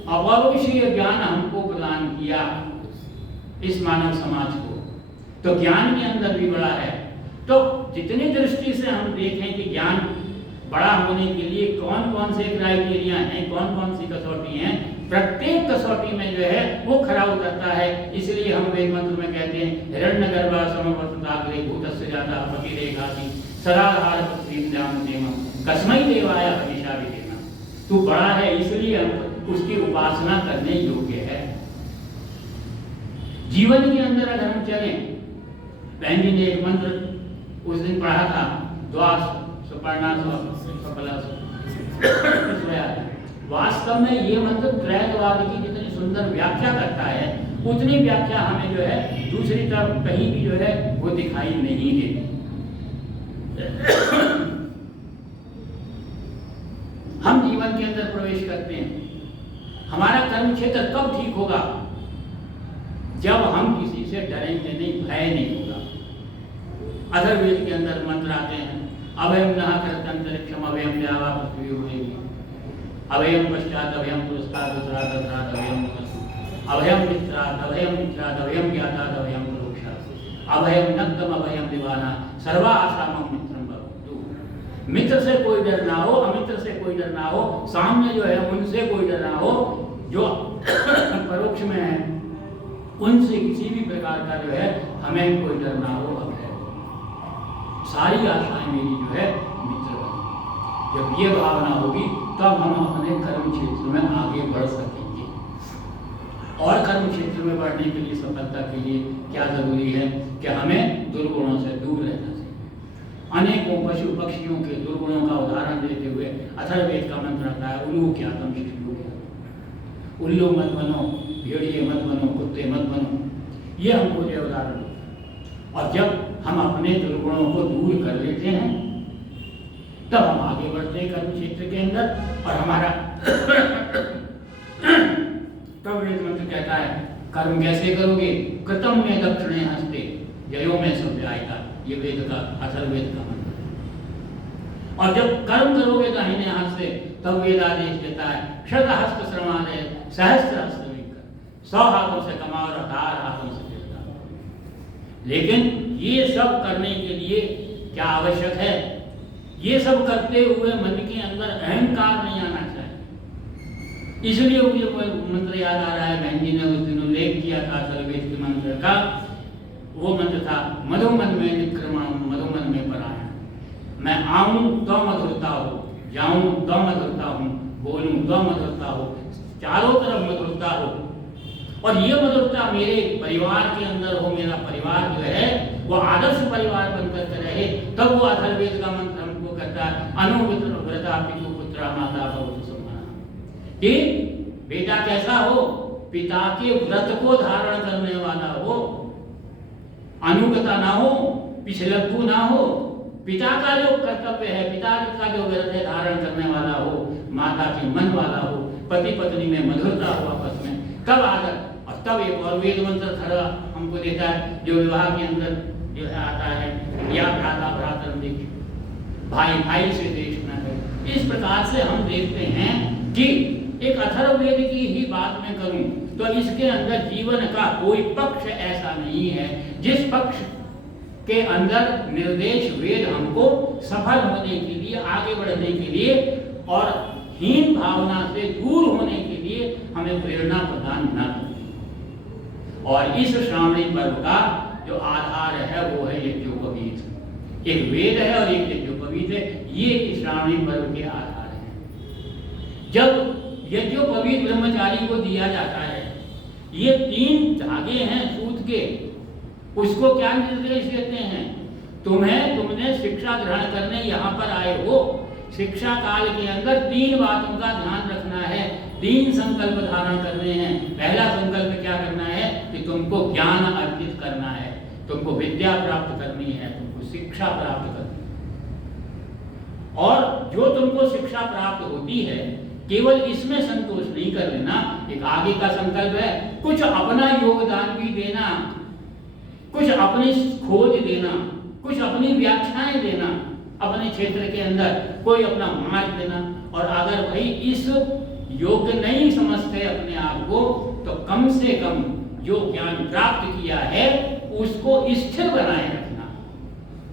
अपरिमेय ज्ञान हमको प्रदान किया, इस मानव समाज को। तो ज्ञान के अंदर भी बड़ा है। तो जितनी दृष्टि से हम देखें कि ज्ञान बड़ा होने के लिए कौन कौन से क्राइटेरिया हैं, कौन कौन सी कसौटी हैं, प्रत्येक कसौटी में जो है वो खरा उतरता है। इसलिए हम वेद मंत्र में कहते हैं हिरण्यगर्भा समवर्तताग्रे भूतस्य जातः पतिरेखासी सदाधार पृथ्वीं देवं कस्मै देवाय हविषा विदेना। तू बड़ा है इसलिए हम उसकी उपासना करने योग्य है। जीवन के अंदर अगर हम चलें बहन जी ने एक मंत्र उस दिन पढ़ा था, द्वास सुपर्णा सफला। वास्तव में ये मंत्र त्रैतवाद की जितनी सुंदर व्याख्या करता है, उतनी व्याख्या हमें जो है दूसरी तरफ कहीं भी जो है वो दिखाई नहीं देती। हम जीवन के अंदर प्रवेश करते हैं, हमारा कर्म क्षेत्र कब ठीक होगा? जब हम किसी से डरेंगे नहीं, भय नहीं होगा। अथर्ववेद के अंदर मंत्र आते हैं, अभयम नः करत अंतरिक्षम अभयम द्यावा पृथ्वी होएगी, अभयम पश्चात अभयम पुरस्तात् उत्तरात् अभ्रात् अभयम वसु, अभयम मित्रात् अभयम ज्ञातात् अभयम परोक्षात्, अभयम नक्तम अभयम दिवाना सर्वा आसामम मित्रम भवतु। मित्र से कोई डर ना हो, अमित्र से कोई डर ना हो, सामने जो है उनसे कोई डर ना हो, जो परोक्ष में है उनसे किसी भी प्रकार का जो है हमें कोई डर ना हो। सारी आशाएं मेरी जो है मित्र बनी। जब ये भावना होगी तब हम अपने कर्म क्षेत्र में आगे बढ़ सकेंगे। और कर्म क्षेत्र में बढ़ने के लिए, सफलता के लिए क्या जरूरी है कि हमें दुर्गुणों से दूर रहना चाहिए। अनेकों पशु पक्षियों के दुर्गुणों का उदाहरण देते हुए अथर्ववेद का मंत्र आता है, उल्लू क्या तुम शिशु, उल्लू मत बनो, भेड़िए मत बनो, कुत्ते मत बनो। ये हमको जो उदाहरण। और जब हम अपने दुर्गुणों को दूर कर लेते हैं तब हम आगे बढ़ते हैं कर्म क्षेत्र के अंदर। और हमारा तब वेद मंत्र कहता है, कर्म कैसे करोगे? कृतम में दक्षिणे हस्ते जयो में सव्यायता। ये वेद का, अथर्ववेद का मंत्र। और जब कर्म करोगे दाहिने हाथ से, तब वेद आदेश देता है, शतहस्त श्रमादय सहस्त्र हस्त विकर, 100 हाथों से कमाओ और 1000 हाथों से देता। लेकिन ये सब करने के लिए क्या आवश्यक है? ये सब करते हुए मन के अंदर अहंकार नहीं आना चाहिए। इसलिए मुझे मंत्र याद आ रहा है, बहन जी ने उस दिन उल्लेख किया था अथर्ववेद के मंत्र का। वो मंत्र था, मधुमन में निक्रमण मधुमन में परायण। मैं आऊं तो मधुरता हो, जाऊं तो मधुरता हूं, बोलूं तो मधुरता हो, चारों तरफ मधुरता हो। और ये मधुरता मेरे परिवार के अंदर हो, मेरा परिवार जो है वो आदर्श परिवार बनकर के रहे। तब वो अथर्ववेद का मंत्र हमको कहता है, अनुवित्र व्रता पितु पुत्र माता भवतु सम्माना। कि बेटा कैसा हो? पिता के व्रत को धारण करने वाला हो, अनुगता ना हो, पिछलग्गू ना हो, पिता का जो कर्तव्य है, पिता का जो व्रत है धारण करने वाला हो, माता के मन वाला हो, पति पत्नी में मधुरता हो आपस में, तब आदर। और तब एक और वेद मंत्र खड़ा हमको देता है जो विवाह के अंदर जो है आता है, या भ्राता भ्रातरम दीक्षित, भाई भाई से देश न करे। इस प्रकार से हम देखते हैं कि एक अथर्ववेद की ही बात मैं करूं तो इसके अंदर जीवन का कोई पक्ष ऐसा नहीं है जिस पक्ष के अंदर निर्देश वेद हमको सफल होने के लिए, आगे बढ़ने के लिए और हीन भावना से दूर होने के लिए हमें प्रेरणा प्रदान न करें। और इस श्रावणी पर्व का जो आधार है वो है यज्ञोपवीत। एक वेद है और एक यज्ञोपवीत है, ये श्रावणी पर्व के आधार है। जब यज्ञोपवीत ब्रह्मचारी को दिया जाता है, ये 3 धागे हैं सूत के, उसको क्या निर्देश देते हैं? तुमने शिक्षा ग्रहण करने यहाँ पर आए हो, शिक्षा काल के अंदर 3 बातों का ध्यान रखना है, 3 संकल्प धारण करने हैं। पहला संकल्प क्या करना है कि तुमको ज्ञान अर्जित करना है, तुमको विद्या प्राप्त करनी है, तुमको शिक्षा प्राप्त करनी है। और जो तुमको शिक्षा प्राप्त होती है केवल इसमें संतोष नहीं कर लेना, एक आगे का संकल्प है कुछ अपना योगदान भी देना, कुछ अपनी खोज देना, कुछ अपनी व्याख्याएं देना, अपने क्षेत्र के अंदर कोई अपना मार्ग देना। और अगर भाई इस योग्य नहीं समझते अपने आप को तो कम से कम जो ज्ञान प्राप्त किया है उसको स्थिर बनाए रखना।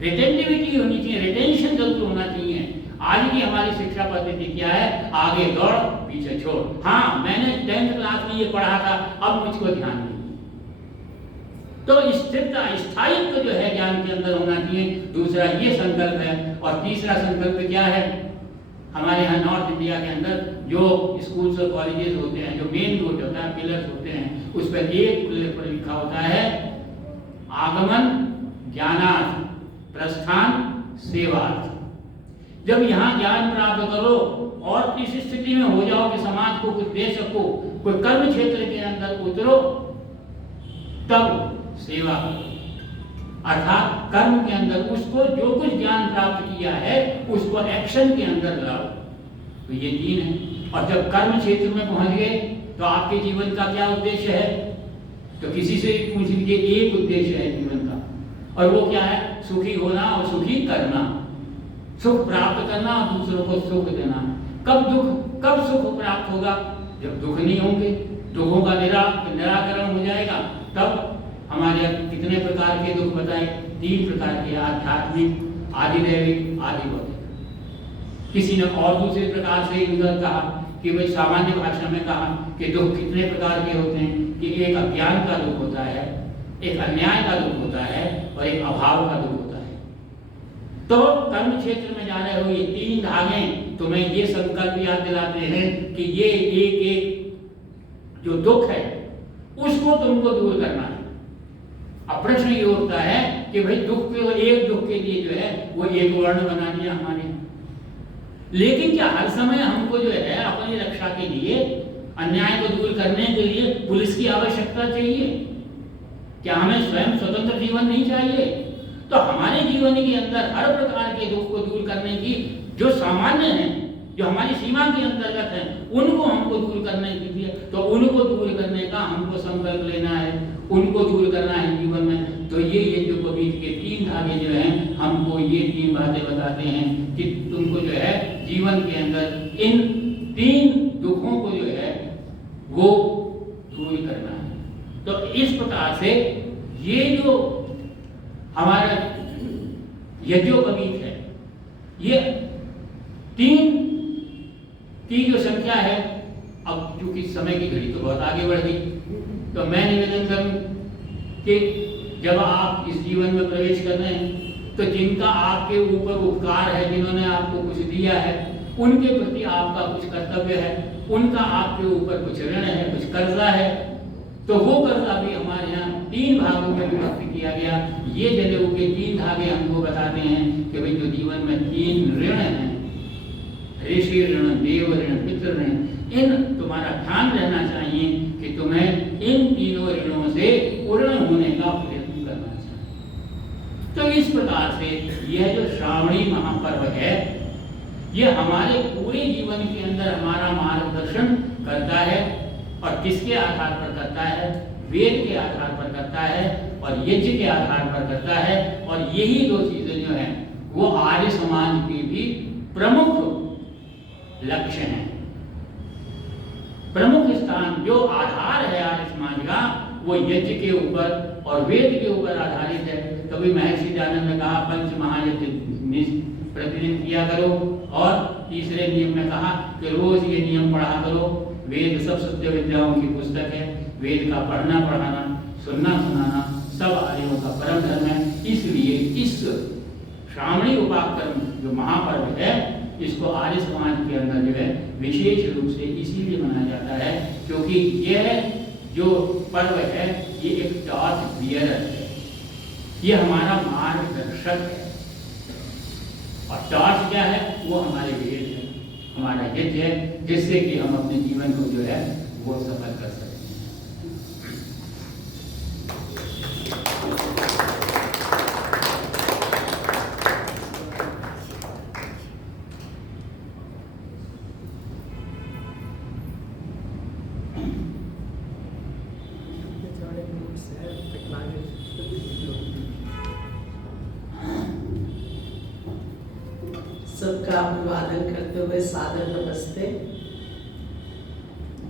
रिटेंटिविटी होनी चाहिए, रिटेंशन जरूर होना चाहिए। आज की हमारी शिक्षा पद्धति क्या है? आगे दौड़ पीछे छोड़। हाँ, मैंने 10th क्लास में ये पढ़ा था, अब मुझको ध्यान नहीं। तो स्थिरता, स्थायित्व जो है ज्ञान के अंदर होना चाहिए। दूसरा ये संकल्प है। और तीसरा संकल्प क्या है? हमारे यहाँ नॉर्थ इंडिया के अंदर जो स्कूल्स और कॉलेजेस होते हैं, जो मेन रोड होता है, पिलर्स होते हैं, उस पर एक पिलर पर लिखा होता है आगमन, ज्ञानार्थ प्रस्थान सेवार्थ। जब यहाँ ज्ञान प्राप्त करो और इस स्थिति में हो जाओ कि समाज को कुछ दे सको, कोई कर्म क्षेत्र के अंदर उतरो, तब सेवा करो, अर्थात कर्म के अंदर उसको जो कुछ ज्ञान प्राप्त किया है उसको एक्शन के अंदर लाओ। तो ये 3 है। और जब कर्म क्षेत्र में पहुंच गए तो आपके जीवन का क्या उद्देश्य है? तो किसी से पूछ लीजिए, एक उद्देश्य है जीवन का, और वो क्या है? सुखी होना और सुखी करना, सुख प्राप्त करना और दूसरों को सुख देना। कब सुख प्राप्त होगा? जब दुख नहीं होंगे, दुखों का निराकरण हो जाएगा, तब हमारे कितने प्रकार के दुख बताए? 3 प्रकार के, आध्यात्मिक, आधिदैविक, आदि भौतिक। किसी ने और दूसरे प्रकार से इधर कहा कि भाई सामान्य भाषा में कहा कि दुख कितने प्रकार के होते हैं, कि एक अज्ञान का दुख होता है, एक अन्याय का दुख होता है और एक अभाव का दुख होता है। तो कर्म क्षेत्र में जा रहे हो, ये 3 धागे तुम्हें ये संकल्प याद दिलाते हैं कि ये एक जो दुख है उसको तुमको दूर करना है। अब प्रश्न ये उठता है कि भाई एक दुख के लिए जो है वो एक वर्ण बना दिया हमारे, लेकिन क्या हर समय हमको जो है अपनी रक्षा के लिए, अन्याय को दूर करने के लिए पुलिस की आवश्यकता चाहिए? क्या हमें स्वयं स्वतंत्र जीवन नहीं चाहिए? तो हमारे जीवन के अंदर हर प्रकार के दुख को दूर करने की, जो सामान्य है, जो हमारी सीमा के अंतर्गत है, उनको हमको दूर करने के लिए, तो उनको दूर करने का हमको संकल्प लेना है, उनको दूर करना है जीवन में। तो ये जो पवित्र के 3 धागे जो हैं, हमको ये 3 बातें बताते हैं कि तुमको जो है जीवन के अंदर इन 3 दुखों को जो है वो दूर करना है। तो इस प्रकार से ये जो हमारा यज्ञोपवीत है, ये 3 की जो संख्या है, अब चूंकि समय की घड़ी तो बहुत आगे बढ़ गई, तो मैं निवेदन करूं कि जब आप इस जीवन में प्रवेश कर रहे हैं तो जिनका आपके ऊपर उपकार है, जिन्होंने आपको कुछ दिया है, उनके प्रति आपका कुछ कर्तव्य है, उनका आपके ऊपर कुछ ऋण है, कुछ कर्जा है, तो वो कर्जा भी हमारे यहाँ 3 भागों में विभक्त किया गया। ये जनेऊ के 3 धागे हमको बताते हैं कि भाई जो जीवन में 3 ऋण हैं, ऋषि ऋण, देव ऋण, पितृ ऋण, इन तुम्हारा ध्यान रहना चाहिए कि तुम्हें इन तीनों ऋणों से पूर्ण होने का प्रयत्न करना चाहिए। तो इस प्रकार से यह जो श्रावणी महापर्व है, यह हमारे पूरे जीवन के अंदर हमारा मार्गदर्शन करता है। और किसके आधार पर करता है? वेद के आधार पर करता है और यज्ञ के आधार पर करता है। और यही 2 चीजें जो हैं वो आर्य समाज के भी प्रमुख लक्ष्य हैं। प्रमुख स्थान जो आधार है आर्य समाज का, वो यज्ञ के ऊपर और वेद के ऊपर आधारित है। कभी महर्षि दयानंद ने कहा 5 महायज्ञ प्रतिदिन किया करो, और तीसरे नियम में कहा कि रोज ये नियम पढ़ा करो। वेद सब सत्य विद्याओं की पुस्तक है, वेद का पढ़ना पढ़ाना, सुनना सुनाना सब आर्यों का परम धर्म है। इसलिए इस श्रावणी उपाकर्म जो महापर्व है, इसको आर्य समाज के अंदर जो है विशेष रूप से इसीलिए मनाया जाता है क्योंकि यह जो पर्व है ये एक टॉर्च बियरर है, ये हमारा मार्गदर्शक है। और टॉर्च क्या है? वो हमारे वेद है, हमारा यज्ञ है, जिससे कि हम अपने जीवन को जो है वो सफल कर सकते हैं। सबका अभिवादन करते हुए सादर नमस्ते।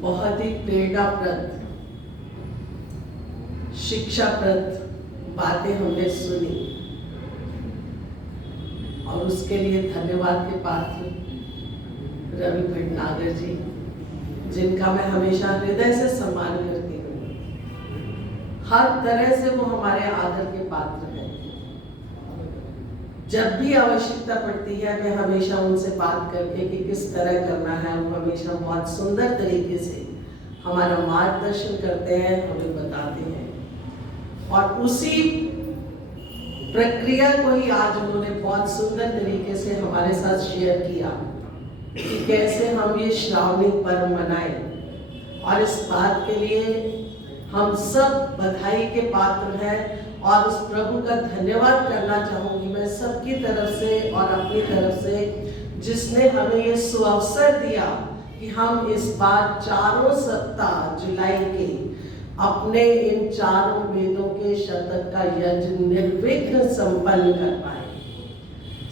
बहुत ही प्रेरणाप्रद, शिक्षाप्रद बातें हमने सुनी और उसके लिए धन्यवाद के पात्र रवि भटनागर जी, जिनका मैं हमेशा हृदय से सम्मान करती हूँ। हर तरह से वो हमारे आदर के पात्र हैं। जब भी आवश्यकता पड़ती है मैं हमेशा उनसे बात करके कि किस तरह करना है, वो हमेशा बहुत सुंदर तरीके से हमारा मार्गदर्शन करते हैं, हमें बताते हैं। और उसी प्रक्रिया को ही आज उन्होंने बहुत सुंदर तरीके से हमारे साथ शेयर किया कि कैसे हम ये श्रावणी पर्व मनाएं। और इस बात के लिए हम सब बधाई के पात्र हैं और उस प्रभु का धन्यवाद करना चाहूंगी मैं सबकी तरफ से और अपनी तरफ से, जिसने हमें ये सुअवसर दिया कि हम इस बार चारों सप्ताह जुलाई के अपने इन चारों वेदों के शतक का यज्ञ निर्विघ्न संपन्न कर पाए।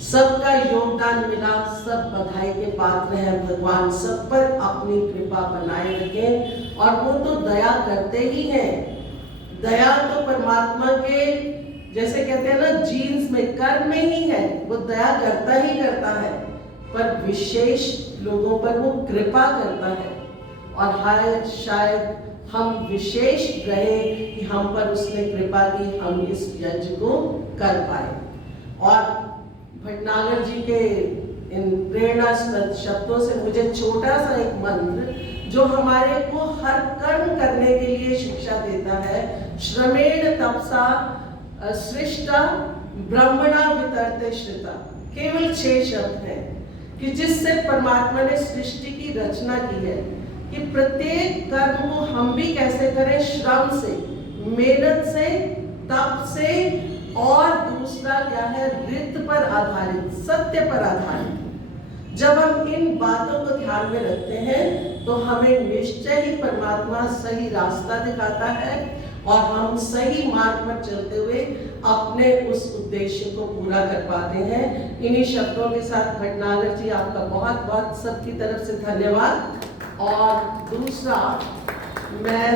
सबका योगदान मिला, सब बधाई के पात्र हैं। भगवान सब पर अपनी कृपा बनाए रखें और वो तो दया करते ही हैं। दया तो परमात्मा के, जैसे कहते हैं ना, जीन्स में, कर्म में ही है, वो दया करता ही करता है, पर विशेष लोगों पर वो कृपा करता है। और शायद हम विशेष रहे कि हम पर उसने कृपा की, हम इस यज्ञ को कर पाए। और भटनागर जी के इन प्रेरणास्पद शब्दों से मुझे छोटा सा एक मंत्र जो हमारे को हर कर्म करने के लिए शिक्षा देता है, श्रमेण तपसा सृष्टा ब्रह्मणा वितरते श्रिता, केवल 6 शब्द हैं कि जिससे परमात्मा ने सृष्टि की रचना की है कि प्रत्येक कर्म को हम भी कैसे करें, श्रम से, मेहनत से, तप से, और दूसरा क्या है, रित पर आधारित, सत्य पर आधारित। जब हम इन बातों को ध्यान में रखते हैं तो हमें निश्चय ही परमात्मा सही रास्ता दिखाता है और हम सही मार्ग पर चलते हुए अपने उस उद्देश्य को पूरा कर पाते हैं। इन्हीं शब्दों के साथ भटनागर जी आपका बहुत बहुत सबकी तरफ से धन्यवाद। और दूसरा, मैं